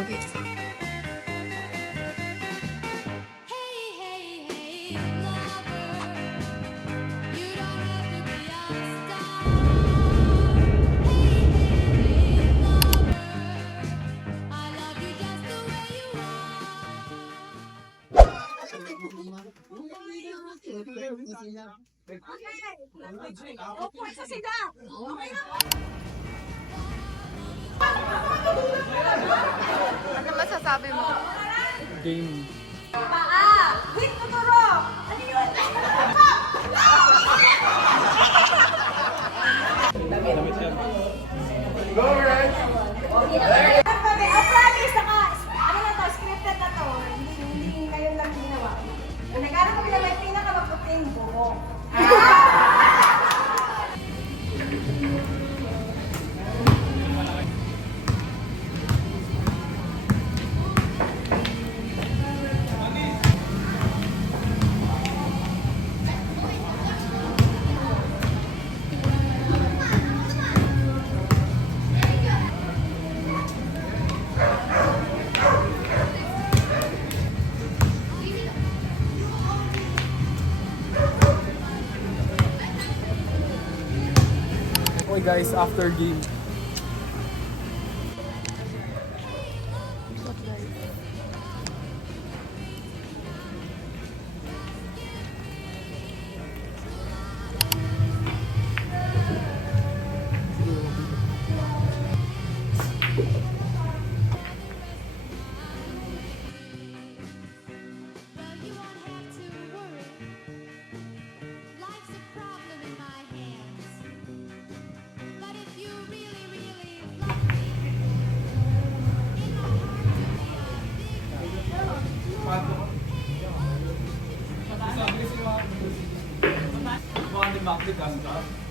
love you. Opo, sa sida. Okay na. Ano masasabi mo? Game. Paa! Hit tuturo! Ano yun? Damit yan. Promise, ano na to, scripted na to. Hindi ngayon lang ginawa. Nag-aaral kami na may pinakamaputing buhok. Okay guys, after game.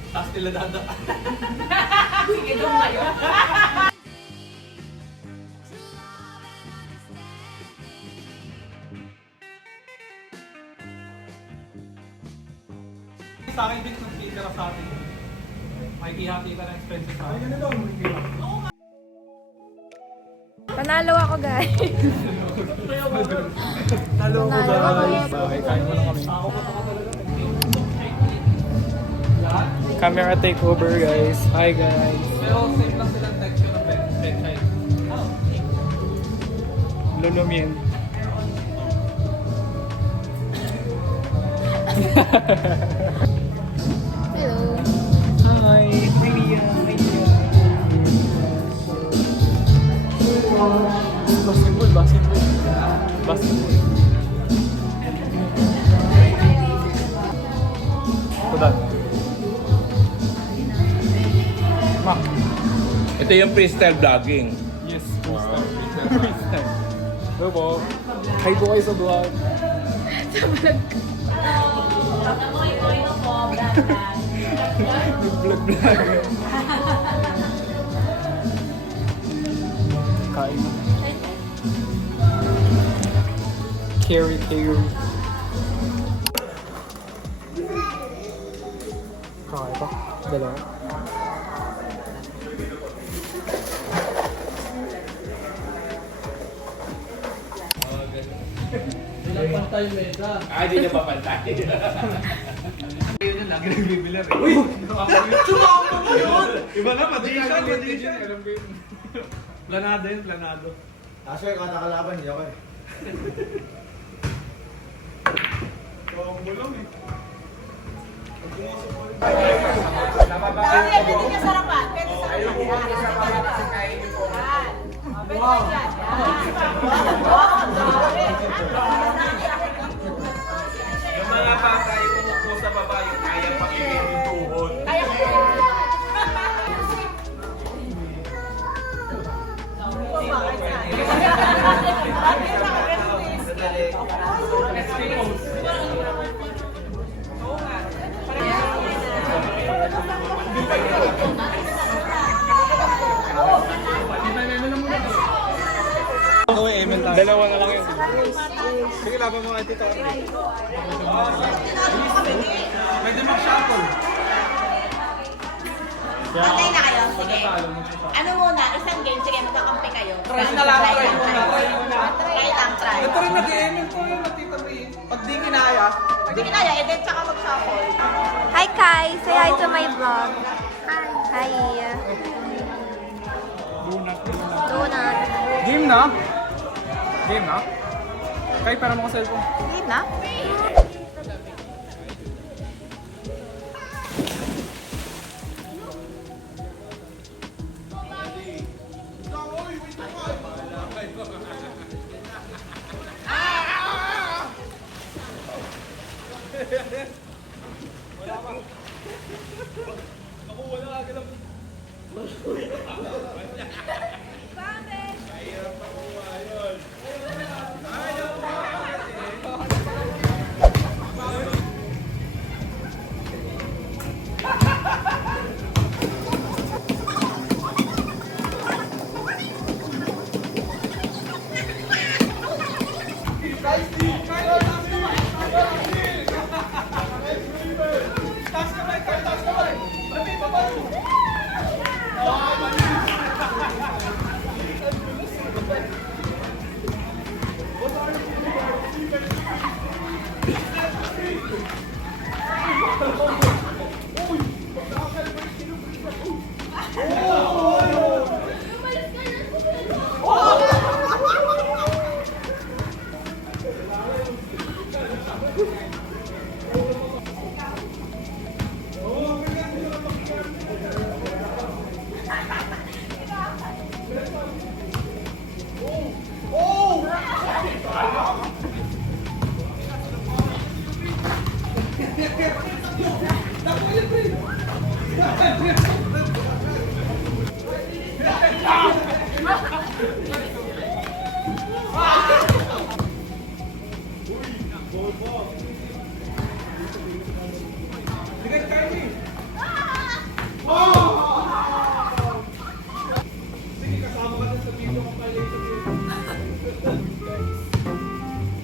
Tapos nila dada. Sige doon kayo. Sa akin din nung titira sa atin. Makikihati ka ng expenses sa akin. Panalo ako, guys. Hello ko guys. Bye. Kain mo lang kami. Camera takeover guys. Hi guys. Pero same lang silang texture ng bed height. Lulumien. Hello. Hi. Priya. Basketball. Kudan. Mak. Ito yung freestyle vlogging. Yes, freestyle. Hello po. Hi po kayo sa vlog. Sa vlog. Nag-vlog. Kain. Carry. Kaya pa? Dalawa. Ah, di na papantay. Ayun na lang, nagbibilar eh. Uy! Sumama mo yun! Iba na, magician. Alam ko yun. Planado yun, planado. Kaso yung katakalaban niya ko eh. Combo lang eh. Pwede niya sarapan. Pwede sa kanya. Wow. Yung mga bata yung umupo sa baba yung kaya pakinggan yung tuhod. Dalawa na lang yun. Sige, laban mo kay Tito. Pwede mag-shuffle. Okay na kayo? Sige. Pagkatalo mo siya sa Ano muna? Isang game. Sige, magkakampi kayo. Try na lang, try muna, try muna. Try lang, try. Ito rin nag-i-email ko yung natita Rin. Pag di kinaya, Pag di kinaya, edit tsaka mag-shuffle. Hi, Kai! Say hi to my vlog. Hi! Hi! Donut. game na? Game na? Kay, para mo ka cellphone. Game na?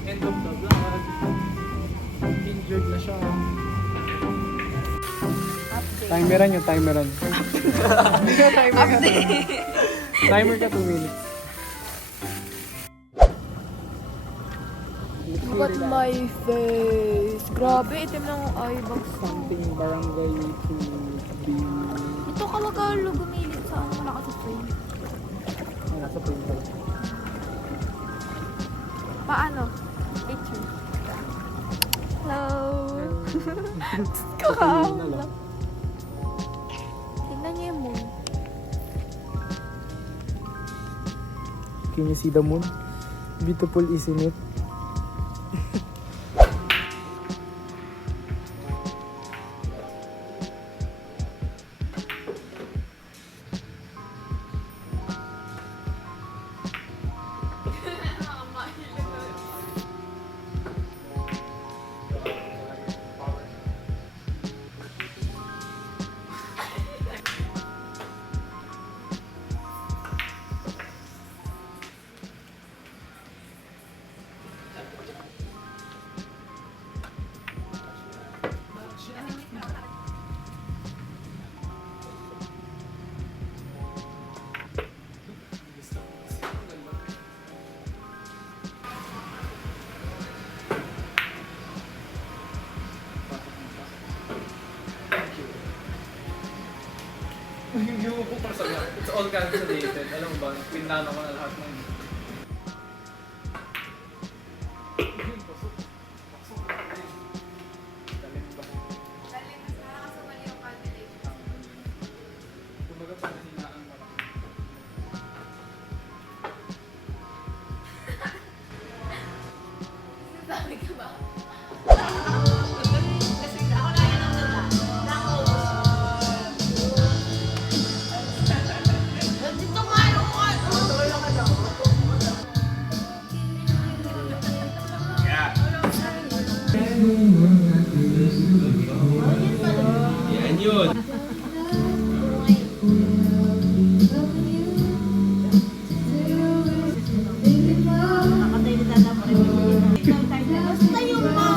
End of the vlog. Injured na siya. Timeran yung timeran. Hindi ka timer ka. Timer ka 2 minutes. Look at my face. Grabe, itim ng eye box. Something barangay to be... Ito ka magkalo gumilit sa ano, wala ka sa frame. Ay, nasa frame pala. Paano? Picture. Hello. Kakaawa. Tingnan niyo yung moon. Can you see the moon? Beautiful, isn't it? Yung book ko sa it's all calculated. Alam mo ba, pinlano ko na lahat ng... Galing ba? Kumbaga pag hinaan mo lang. Sabi ka ba? Yan yun. Basta yung mga...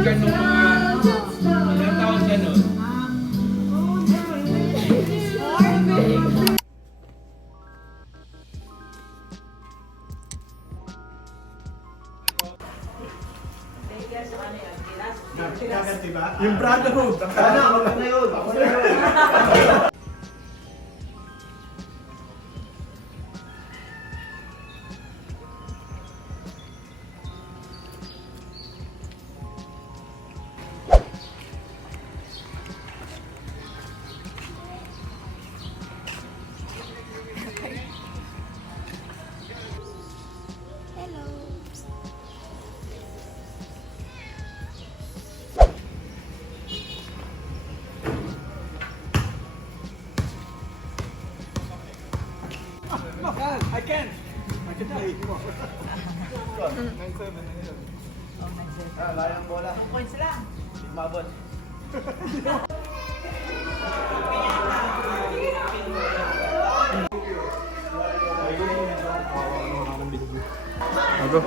ka nung mga... Ilang taon ka nun? Yung brotherhood. Ako na yun. Ako na yun. I can play. Layang bola. Points lang. Mabot. Go.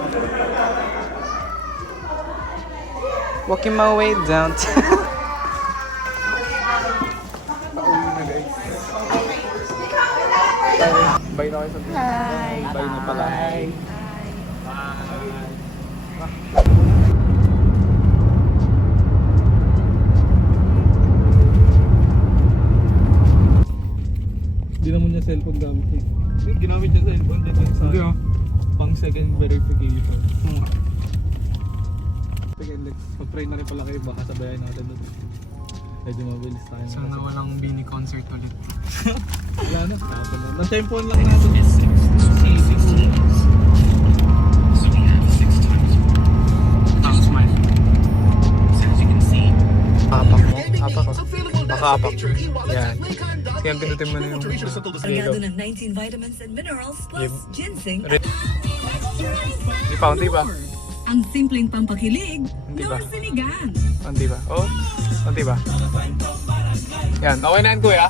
Walking my way downtown. Bye na kayo sa Bye na pala. Hindi naman niya cellphone gamit niya. Ginamit niya cellphone niya dun sa pang second verification. Sige, let's mag-try na rin pala kayo. Baka sabayan natin doon. Medyo mabilis tayo. Sana walang Bini concert ulit. Wala na, tapos na. Na-tempoan lang natin. Apak mo? Apak ko. Baka apak. Yan. Sige, ang pinutin mo na yung Cargado ng 19 vitamins and minerals plus ginseng. Di pa, hindi ba? Ang simpleng pampakilig, Hindi ba? Dorsinigan. Hindi ba? Oh, hindi ba? Yan, okay na yan kuya.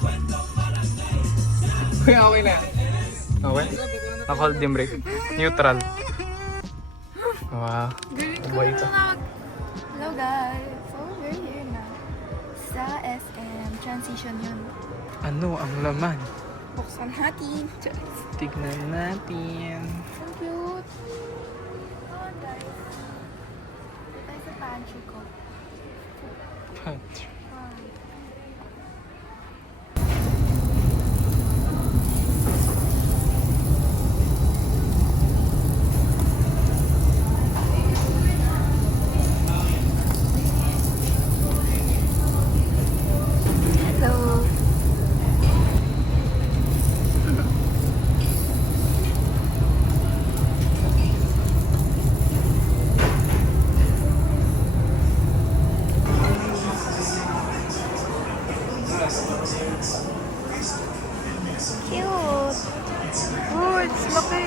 Kuya, okay na yan. Okay? Naka-hold yung brake. Neutral. Wow. Wait. Hello guys! So we're here na sa SM. Transition yun. Ano ang laman? Buksan natin. Tignan natin. So cute! Oh guys. Ito tayo sa pantry ko. Punch. Wow. Hello! Cute! Oh, it's laki!